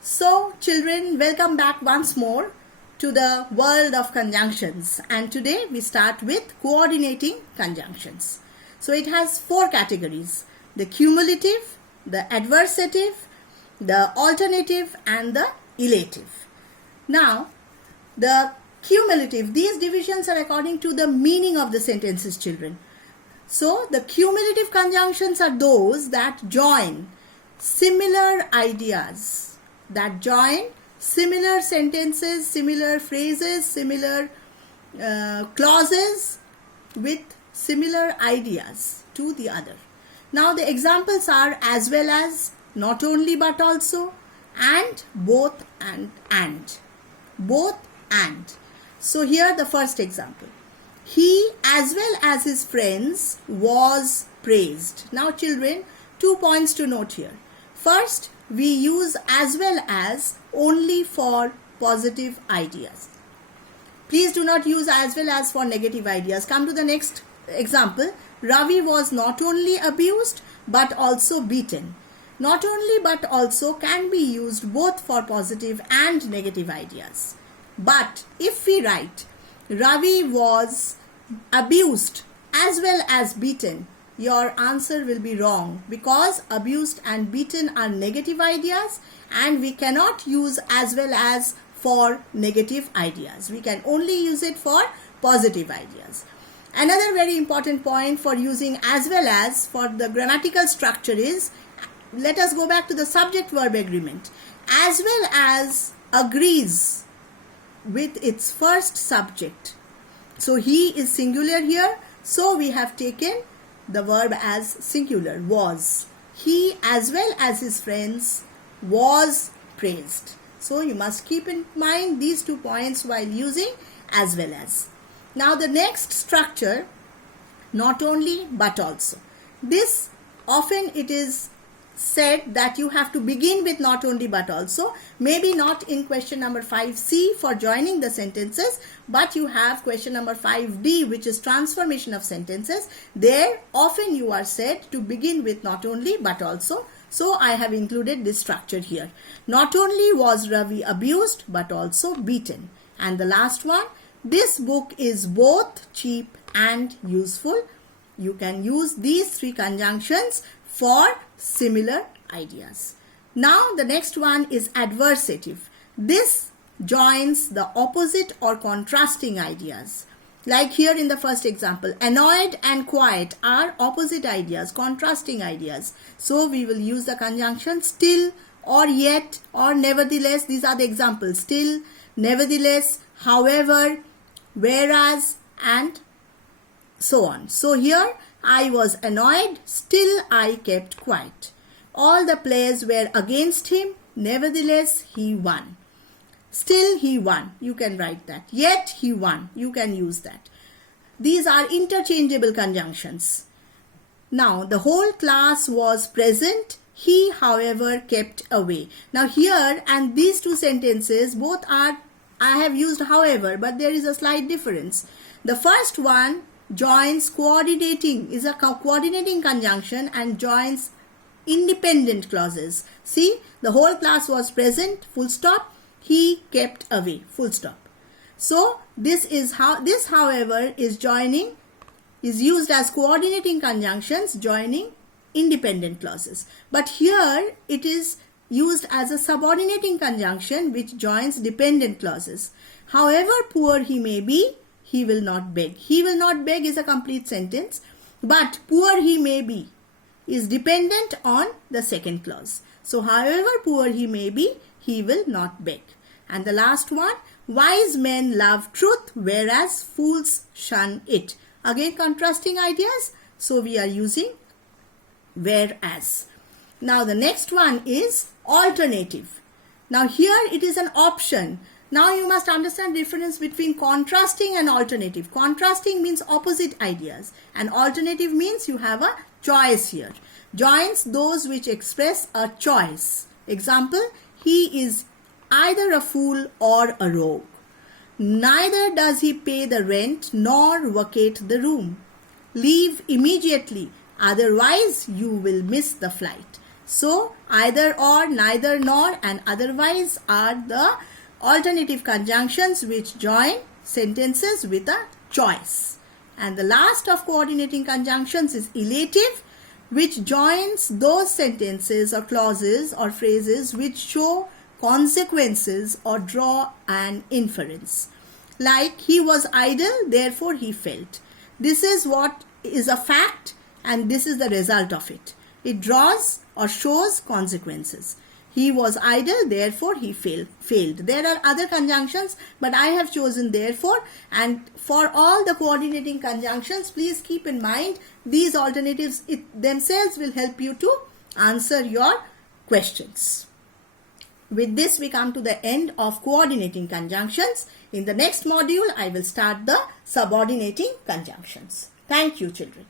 So, children, welcome back once more to the world of conjunctions. And today we start with coordinating conjunctions. So, it has four categories: the cumulative, the adversative, the alternative, and the elative. Now, the cumulative, these divisions are according to the meaning of the sentences, children. So, the cumulative conjunctions are those that join similar ideas, that join similar sentences, similar phrases, similar clauses with similar ideas to the other. Now, the examples are as well as, not only but also, and, both and. Both and. So, here the first example. He as well as his friends was praised. Now, children, 2 points to note here. First, we use as well as only for positive ideas. Please do not use as well as for negative ideas. Come to the next example. Ravi was not only abused but also beaten. Not only but also can be used both for positive and negative ideas. But if we write Ravi was abused as well as beaten, your answer will be wrong, because abused and beaten are negative ideas and we cannot use as well as for negative ideas. We can only use it for positive ideas. Another very important point for using as well as for the grammatical structure is, let us go back to the subject verb agreement. As well as agrees with its first subject. So he is singular here, so we have taken the verb as singular, was. He as well as his friends was praised. So you must keep in mind these 2 points while using as well as. Now the next structure, not only but also. This often it is said that you have to begin with not only but also. Maybe not in question number 5C for joining the sentences, but you have question number 5D, which is transformation of sentences. There often you are said to begin with not only but also. So I have included this structure here. Not only was Ravi abused but also beaten. And the last one, this book is both cheap and useful. You can use these 3 conjunctions for similar ideas. Now the next one is adversative. This joins the opposite or contrasting ideas. Like here in the first example, annoyed and quiet are opposite ideas, contrasting ideas. So we will use the conjunction still or yet or nevertheless. These are the examples: still, nevertheless, however, whereas, and so on. So here, I was annoyed, still I kept quiet. All the players were against him, nevertheless he won. Still he won, you can write that. Yet he won, you can use that. These are interchangeable conjunctions. Now the whole class was present, he however kept away. Now here and these 2 sentences both are, I have used however, but there is a slight difference. The first one joins coordinating, is a coordinating conjunction and joins independent clauses. See, the whole class was present, full stop, he kept away, full stop. So this is how, this however is joining, is used as coordinating conjunctions joining independent clauses. But here it is used as a subordinating conjunction which joins dependent clauses. However poor he may be, he will not beg. He will not beg is a complete sentence, but poor he may be is dependent on the second clause. So, however poor he may be, he will not beg. And the last one, wise men love truth, whereas fools shun it. Again, contrasting ideas. So, we are using whereas. Now, the next one is alternative. Now, here it is an option. Now you must understand the difference between contrasting and alternative. Contrasting means opposite ideas and alternative means you have a choice here. Joins those which express a choice. Example, he is either a fool or a rogue. Neither does he pay the rent nor vacate the room. Leave immediately, otherwise you will miss the flight. So either or, neither nor, and otherwise are the alternative conjunctions which join sentences with a choice. And the last of coordinating conjunctions is elative, which joins those sentences or clauses or phrases which show consequences or draw an inference. Like, he was idle, therefore he felt. This is what is a fact and this is the result of it. It draws or shows consequences. He was idle, therefore he failed. There are other conjunctions, but I have chosen therefore. And for all the coordinating conjunctions, please keep in mind these alternatives themselves will help you to answer your questions. With this, we come to the end of coordinating conjunctions. In the next module, I will start the subordinating conjunctions. Thank you, children.